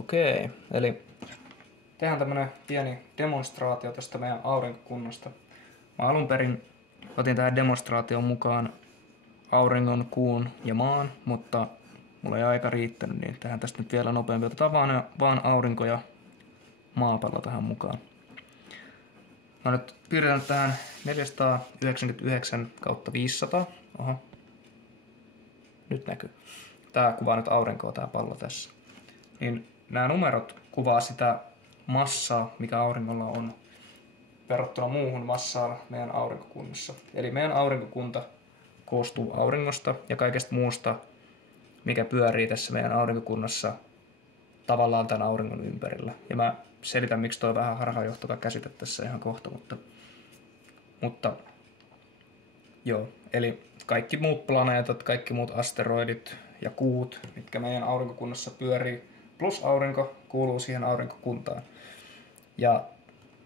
Okei, eli tehdään tämmönen pieni demonstraatio tästä meidän aurinkokunnasta. Mä alun perin otin tähän demonstraation mukaan auringon, kuun ja maan, mutta mulla ei aika riittänyt, niin tehdään tästä nyt vielä nopeampi. Otetaan vaan aurinko ja maapallo tähän mukaan. Mä nyt piirrän tähän 499/500. Oho. Nyt näkyy. Tää kuvaa nyt aurinkoa, tää pallo tässä. Niin nämä numerot kuvaa sitä massaa, mikä auringolla on verrattuna muuhun massaan meidän aurinkokunnassa. Eli meidän aurinkokunta koostuu auringosta ja kaikesta muusta, mikä pyörii tässä meidän aurinkokunnassa tavallaan tämän auringon ympärillä. Ja mä selitän, miksi toi on vähän harhaanjohtava käsite tässä ihan kohta, mutta joo, eli kaikki muut planeetat, kaikki muut asteroidit ja kuut, mitkä meidän aurinkokunnassa pyörii, plus aurinko kuuluu siihen aurinkokuntaan. Ja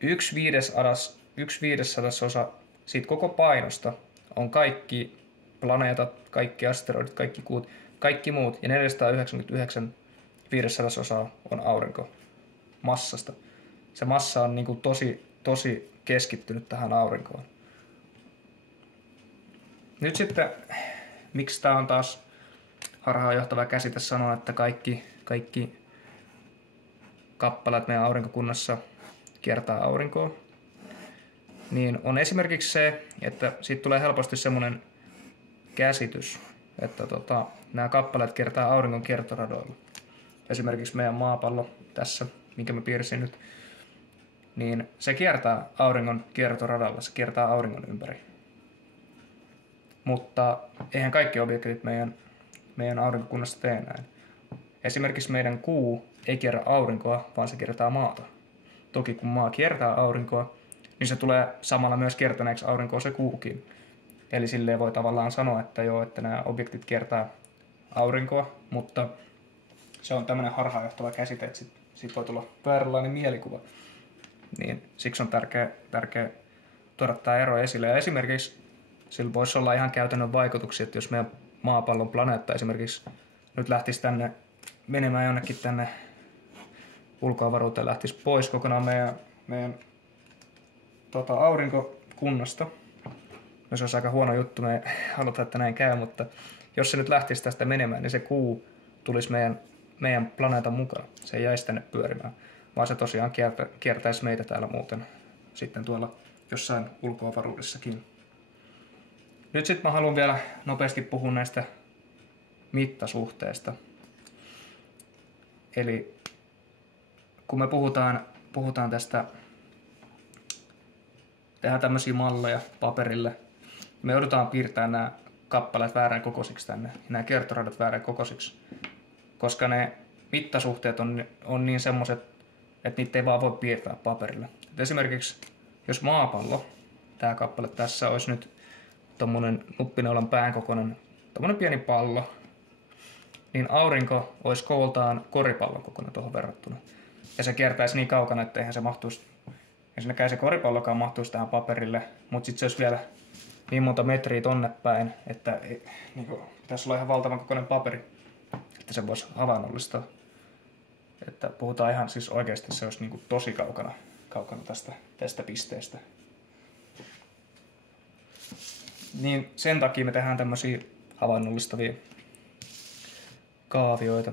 1/500 siitä koko painosta on kaikki planeetat, kaikki asteroidit, kaikki kuut, kaikki muut, ja 499/500 on aurinko massasta. Se massa on niin kuin tosi keskittynyt tähän aurinkoon. Nyt sitten, miksi tämä on taas harhaanjohtava käsite sanoa, että kaikki kappaleet meidän aurinkokunnassa kiertää aurinkoa, niin on esimerkiksi se, että siitä tulee helposti semmoinen käsitys, että nämä kappaleet kiertää auringon kiertoradoilla. Esimerkiksi meidän maapallo tässä, minkä mä piirsin nyt, niin se kiertää auringon kiertoradalla, se kiertää auringon ympäri. Mutta eihän kaikki objektit meidän aurinkokunnassa tee näin. Esimerkiksi meidän kuu ei kierrä aurinkoa, vaan se kiertää maata. Toki kun maa kiertää aurinkoa, niin se tulee samalla myös kiertäneeksi aurinkoa se kuukin. Eli silleen voi tavallaan sanoa, että joo, että nämä objektit kiertää aurinkoa, mutta se on tämmöinen harhaanjohtava käsite, että siitä voi tulla vääränlainen mielikuva. Niin siksi on tärkeä tuoda tämä ero esille. Ja esimerkiksi sillä voisi olla ihan käytännön vaikutuksia, että jos meidän maapallon planeetta esimerkiksi nyt lähtisi menemään jonnekin tänne ulkoavaruuteen, lähtisi pois kokonaan meidän aurinkokunnasta. No se olisi aika huono juttu, me ei haluta, että näin käy, mutta jos se nyt lähtisi tästä menemään, niin se kuu tulisi meidän planeetan mukaan. Se ei jäisi tänne pyörimään, vaan se tosiaan kiertäisi meitä täällä muuten sitten tuolla jossain ulkoavaruudessakin. Nyt sitten mä haluan vielä nopeasti puhua näistä mittasuhteista. Eli kun me puhutaan tästä, tehdään tämmöisiä malleja paperille, me joudutaan piirtämään nämä kappaleet väärän kokoisiksi tänne, ja nämä kiertoradat väärän kokoisiksi, koska ne mittasuhteet on niin semmoiset, että niitä ei vaan voi piirtää paperille. Et esimerkiksi jos maapallo, tämä kappale tässä, olisi nyt tommonen nuppineulan pään kokoinen, tommonen pieni pallo, niin aurinko olisi kooltaan koripallon kokoinen tuohon verrattuna. Ja se kiertäisi niin kaukana, että eihän se mahtuisi, ensinnäkään se koripallokaan mahtuisi tähän paperille, mutta sitten se olisi vielä niin monta metriä tonne päin, että pitäisi olla ihan valtavan kokoinen paperi, että se voisi havainnollistaa. Että puhutaan ihan siis oikeasti, se olisi niin tosi kaukana tästä pisteestä. Niin sen takia me tehdään tämmöisiä havainnollistavia kaavioita.